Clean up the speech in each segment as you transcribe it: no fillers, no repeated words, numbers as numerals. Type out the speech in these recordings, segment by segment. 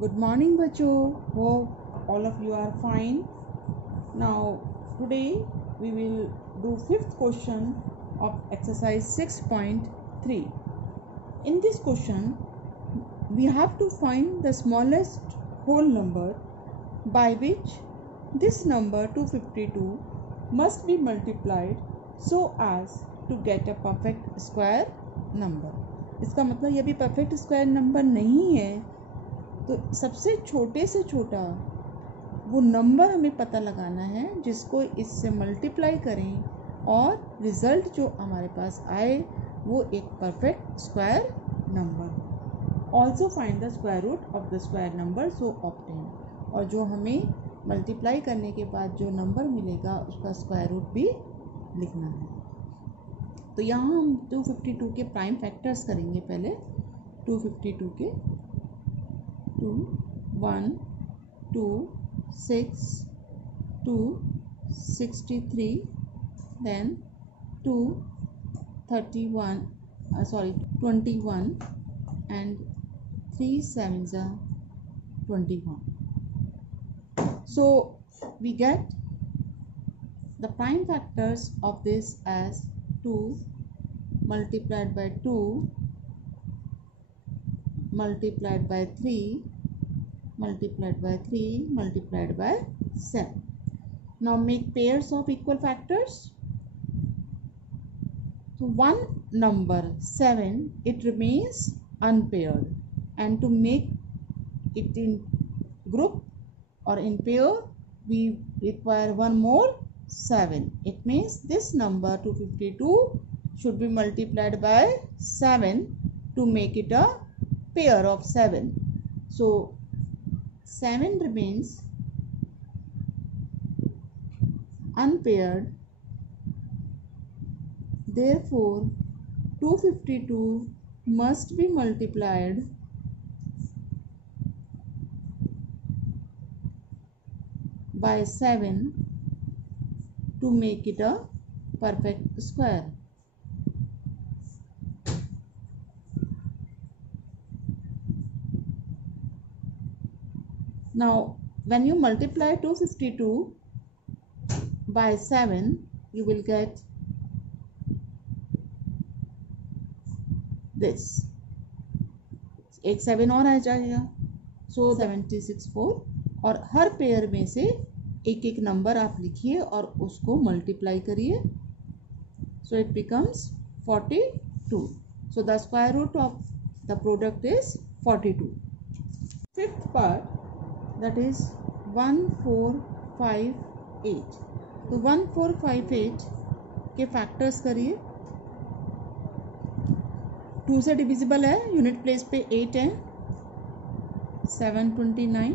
Good morning बच्चों. Hope all of you are fine. Now today we will do fifth question of exercise 6.3. In this question we have to find the smallest whole number by which this number 252 must be multiplied so as to get a perfect square number. इसका मतलब ये भी perfect square number नहीं है तो सबसे छोटे से छोटा वो नंबर हमें पता लगाना है जिसको इससे मल्टीप्लाई करें और रिज़ल्ट जो हमारे पास आए वो एक perfect square number. Also find the square root of the square number so obtain. और जो हमें मल्टीप्लाई करने के बाद जो नंबर मिलेगा उसका स्क्वायर रूट भी लिखना है. तो यहाँ हम 252 के प्राइम फैक्टर्स करेंगे. पहले 252 के 2, 1, 2, 6, 2, 63, then 2, 31, 21 and 3 sevens are 21. So we get the prime factors of this as 2 multiplied by 2 multiplied by 3 multiplied by 3 multiplied by 7. Now make pairs of equal factors. So one number 7, it remains unpaired, and to make it in group or in pair we require one more 7. It means this number 252 should be multiplied by 7 to make it a pair of 7. So 7 remains unpaired. Therefore 252 must be multiplied by 7 to make it a perfect square. Now when you multiply 252 by 7 you will get this. एक 7 और आ जाएगा. So 764 और हर pair में से एक एक number आप लिखिए और उसको मल्टीप्लाई करिए. So it becomes 42. So the square root of the product is 42. Fifth part, that is 1458. तो 1458 के फैक्टर्स करिए. 2 से डिविजिबल है, यूनिट प्लेस पे 8 है. 729.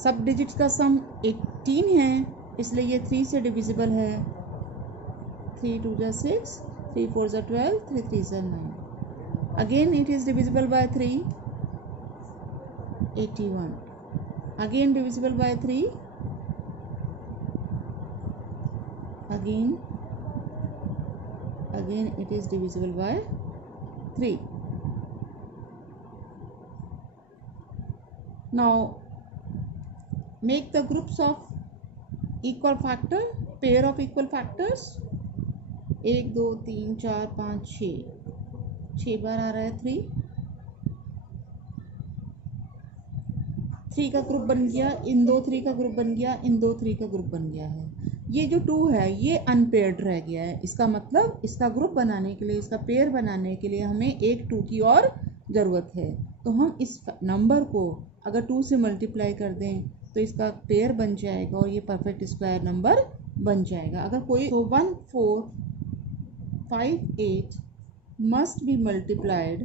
सब डिजिट्स का सम 18 है इसलिए ये 3 से डिविजिबल है. 3 2 जा 6, 3 4 जा 12, 3 3 जा 9. Again it is divisible by 3. 81. Again divisible by 3. Again it is divisible by 3. Now make the groups of equal factor, pair of equal factors. 1 2 3 4 5 6 बार आ रहा है 3. 3 का ग्रुप बन गया, इन 2 3 का ग्रुप बन गया, इन 2 3 का ग्रुप बन गया है. ये जो 2 है ये अनपेयर्ड रह गया है. इसका मतलब इसका ग्रुप बनाने के लिए, इसका पेयर बनाने के लिए हमें एक 2 की और ज़रूरत है. तो हम इस नंबर को अगर 2 से मल्टीप्लाई कर दें तो इसका पेयर बन जाएगा और ये परफेक्ट स्क्वायर नंबर बन जाएगा. अगर कोई तो 1458 must be multiplied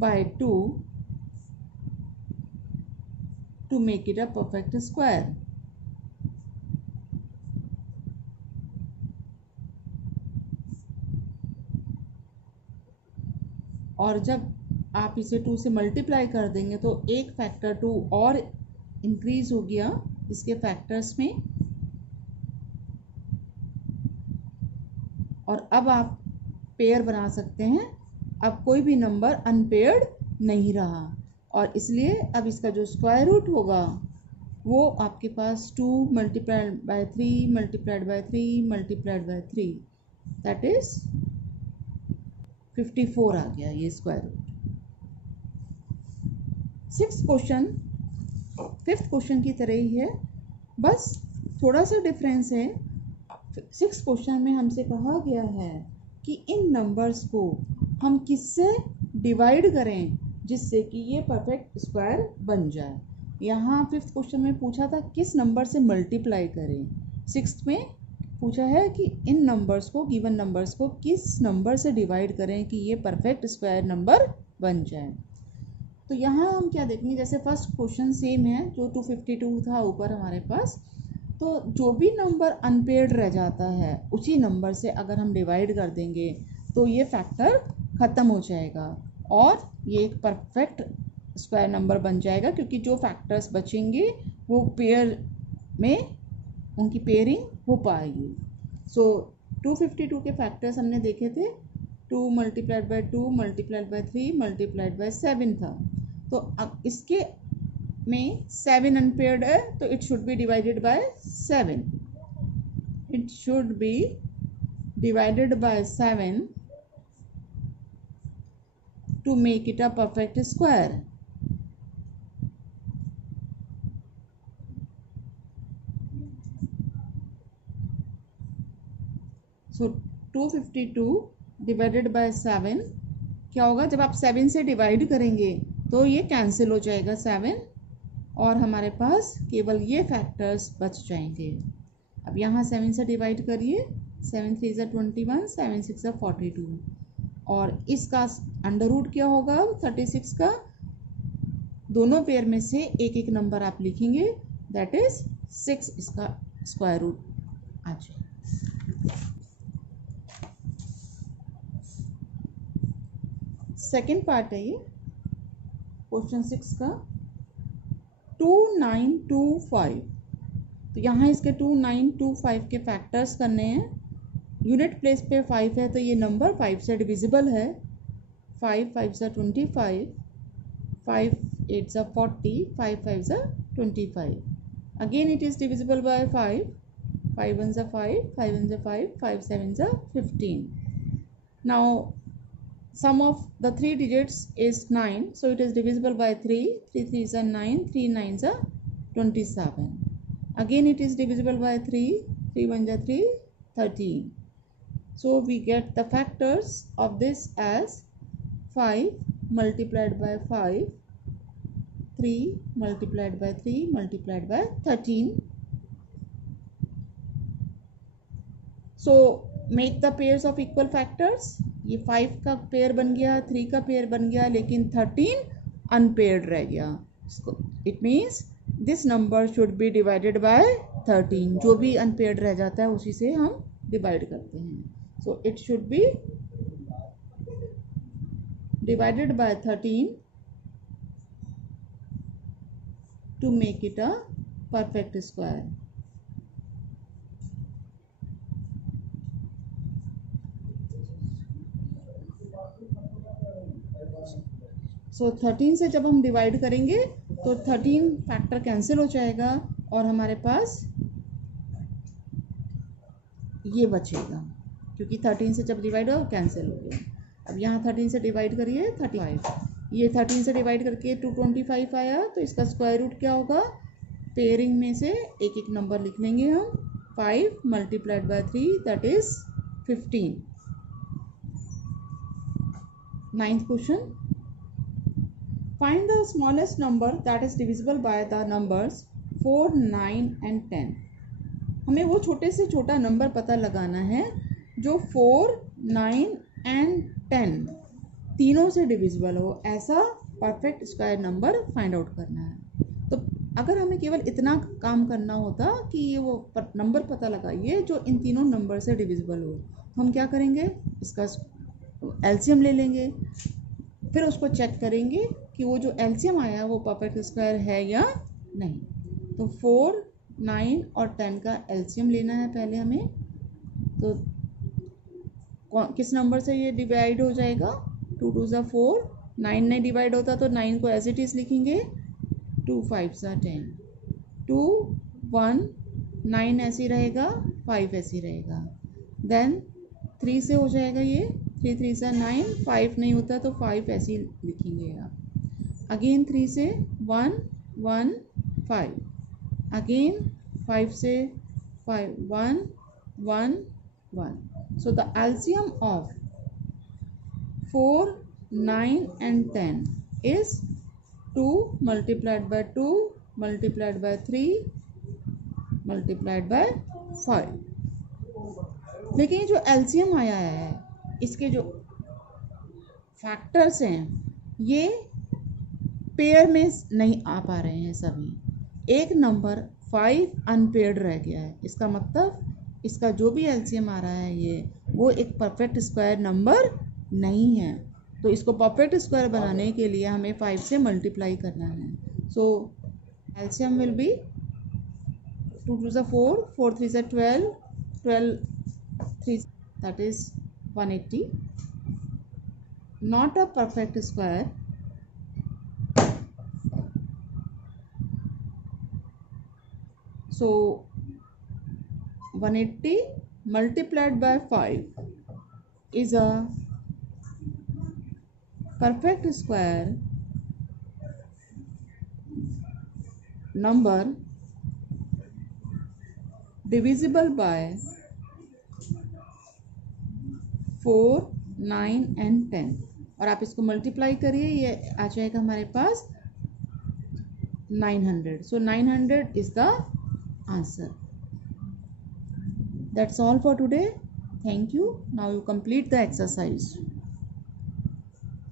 by 2 to make it a perfect square. और जब आप इसे 2 से मल्टीप्लाई कर देंगे तो एक फैक्टर 2 और इंक्रीज हो गया इसके फैक्टर्स में. और अब आप पेयर बना सकते हैं अब कोई भी नंबर अनपेयर्ड नहीं रहा और इसलिए अब इसका जो स्क्वायर रूट होगा वो आपके पास 2 multiplied by 3 multiplied by 3 multiplied by 3 that is 54 आ गया ये स्क्वायर रूट। फिफ्थ क्वेश्चन की तरह ही है, बस थोड़ा सा डिफरेंस है। 6th क्वेश्चन में हमसे कहा गया है कि इन नंबर्स को हम किससे डिवाइड करें जिससे कि ये परफेक्ट स्क्वायर बन जाए। यहाँ 5th क्वेश्चन में पूछा था किस नंबर से मल्टीप्लाई करें, 6th में पूछा है कि इन नंबर्स को, गिवन नंबर्स को किस नंबर से डिवाइड करें कि ये परफेक्ट स्क्वायर नंबर बन जाए। तो यहाँ हम क्या देखेंगे, जैसे फर्स्ट क्वेश्चन सेम है जो 252 था ऊपर हमारे पास, तो जो भी नंबर अनपेयर्ड रह जाता है उसी नंबर से अगर हम डिवाइड कर देंगे तो ये फैक्टर ख़त्म हो जाएगा और ये एक परफेक्ट स्क्वायर नंबर बन जाएगा, क्योंकि जो फैक्टर्स बचेंगे वो पेयर में उनकी पेयरिंग हो पाएगी। सो 252 के फैक्टर्स हमने देखे थे, 2 multiplied by 2 multiplied by 3 multiplied by 7 था। तो अब इसके में 7 अनपेयर्ड है तो it should be divided bye 7, it should be divided bye 7 to make it a perfect square. So 252 divided by 7 क्या होगा, जब आप 7 से डिवाइड करेंगे तो ये कैंसिल हो जाएगा 7 और हमारे पास केवल ये फैक्टर्स बच जाएंगे। अब यहाँ 7 से डिवाइड करिए, 7 3 ज़ा 21, 7 6 ज़ा 42 और इसका अंडर रूट क्या होगा 36 का, दोनों पेयर में से एक एक नंबर आप लिखेंगे, दैट इज 6 इसका स्क्वायर रूट आ जाए। सेकेंड पार्ट है ये क्वेश्चन 6 का, 2925। तो यहाँ इसके 2925 के फैक्टर्स करने हैं। यूनिट प्लेस पे 5 है तो ये नंबर 5 से डिविजिबल है, 5 5 ज़ा 25, 5 8 ज़ा 40, 5 5 ज़ा 25। Again it is divisible by 5, 5 1 ज़ा 5, 5 1 ज़ा 5, 5 7 ज़ा 15। Now sum of the 3 digits is 9, so it is divisible by 3, 3 3 is 9, 3 9 is 27. Again it is divisible by 3, 3 1 is 3, 13. So we get the factors of this as 5 multiplied by 5, 3 multiplied by 3 multiplied by 13. So make the pairs of equal factors. ये 5 का pair बन गया, 3 का pair बन गया, लेकिन 13 unpaired रह गया। It means this number should be divided by 13। जो भी अनपेयर्ड रह जाता है उसी से हम डिवाइड करते हैं। So it should be divided by 13 to make it a perfect square. So 13 से जब हम डिवाइड करेंगे तो 13 फैक्टर कैंसिल हो जाएगा और हमारे पास ये बचेगा, क्योंकि 13 से जब डिवाइड हो कैंसिल हो गया। अब यहाँ 13 से डिवाइड करिए 35, ये 13 से डिवाइड करके 225 आया, तो इसका स्क्वायर रूट क्या होगा, पेयरिंग में से एक एक नंबर लिख लेंगे हम, 5 multiplied by 3 that is 15। 9th question, find the smallest number that is divisible by the numbers 4, 9 and 10। हमें वो छोटे से छोटा नंबर पता लगाना है जो 4, 9 and 10 तीनों से डिविजिबल हो, ऐसा perfect square number find out करना है। तो अगर हमें केवल इतना काम करना होता कि ये वो नंबर पता लगाइए जो इन तीनों नंबर से डिविजिबल हो, तो हम क्या करेंगे, इसका एलसीएम ले लेंगे, फिर उसको चेक करेंगे कि वो जो एलसीएम आया वो परफेक्ट स्क्वायर है या नहीं। तो 4, 9 और 10 का एलसीएम लेना है पहले हमें। तो किस नंबर से ये डिवाइड हो जाएगा, 2 2 ज़ा 4, 9 नहीं डिवाइड होता तो 9 को एज इट इज़ लिखेंगे, 2 5 ज़ा 10, 2 1 9 ऐसे ही रहेगा, 5 ऐसे ही रहेगा, देन 3 से हो जाएगा ये, 3 3 ज़ा 9, 5 नहीं होता तो 5 ऐसे ही लिखेंगे आप। अगेन 3 से 1 1 5, अगेन 5 से 5 1 1 1. So the LCM of 4, 9 and 10 is 2 multiplied by 2 multiplied by 3 multiplied by 5. लेकिन जो LCM आया है, इसके जो फैक्टर्स हैं ये पेयर में नहीं आ पा रहे हैं सभी। एक नंबर 5 अनपेयर्ड रह गया है, इसका मतलब इसका जो भी LCM आ रहा है ये वो एक परफेक्ट स्क्वायर नंबर नहीं है। तो इसको परफेक्ट स्क्वायर बनाने के लिए हमें 5 से मल्टीप्लाई करना है। सो LCM विल बी 2 2 ज़ा 4, 4 3 ज़ा 12, 12 3 that is 180. Not a perfect square. So 180 multiplied by 5 is a perfect square number divisible by 4, 9 and 10. और आप इसको मल्टीप्लाई करिए, ये आ जाएगा हमारे पास 900. So 900 is the answer. That's all for today. Thank you. Now you complete the exercise.